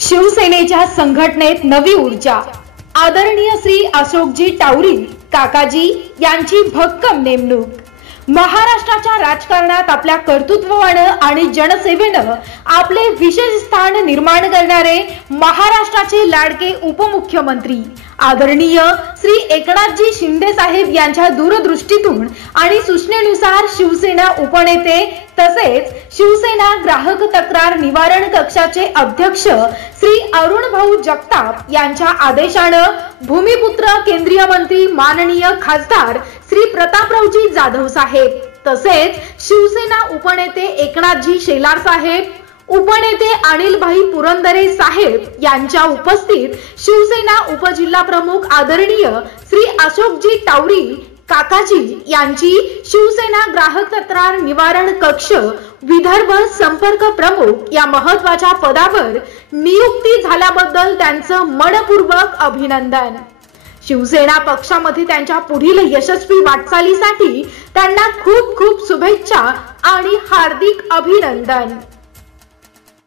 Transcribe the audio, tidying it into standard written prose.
शिवसेनेच्या संघटनेत नवी ऊर्जा। आदरणीय श्री अशोकजी टावरी काकाजी यांची भक्कम नेमणूक। महाराष्ट्राच्या राजकारणात आपल्या कर्तृत्वाने आणि जनसेवेने आपले विशेष स्थान निर्माण करणारे महाराष्ट्राचे लाडके उपमुख्यमंत्री आदरणीय श्री एकनाथजी शिंदे साहेब यांच्या दूरदृष्टीतून आणि सूचनेनुसार शिवसेना उपनेते तसेच शिवसेना ग्राहक तक्रार निवारण कक्षाचे अध्यक्ष श्री अरुण भाऊ जगताप यांच्या आदेशाने भूमिपुत्र केंद्रीय मंत्री माननीय खासदार श्री प्रतापरावजी जाधव साहेब तसेच शिवसेना उपनेते एकनाथजी शेलार साहेब, उपनेते अनिलभाई पुरंदरे साहेब यांच्या उपस्थित शिवसेना उपजिल्हा प्रमुख आदरणीय श्री अशोकजी टावरी काकाजी यांची शिवसेना ग्राहक तक्रार निवारण कक्ष विदर्भ संपर्क प्रमुख या महत्त्वाच्या पदावर नियुक्ती झाल्याबद्दल त्यांचं मनपूर्वक अभिनंदन। शिवसेना पक्षामध्ये त्यांच्या पुढील यशस्वी वाटचालीसाठी त्यांना खूप खूप शुभेच्छा आणि हार्दिक अभिनंदन।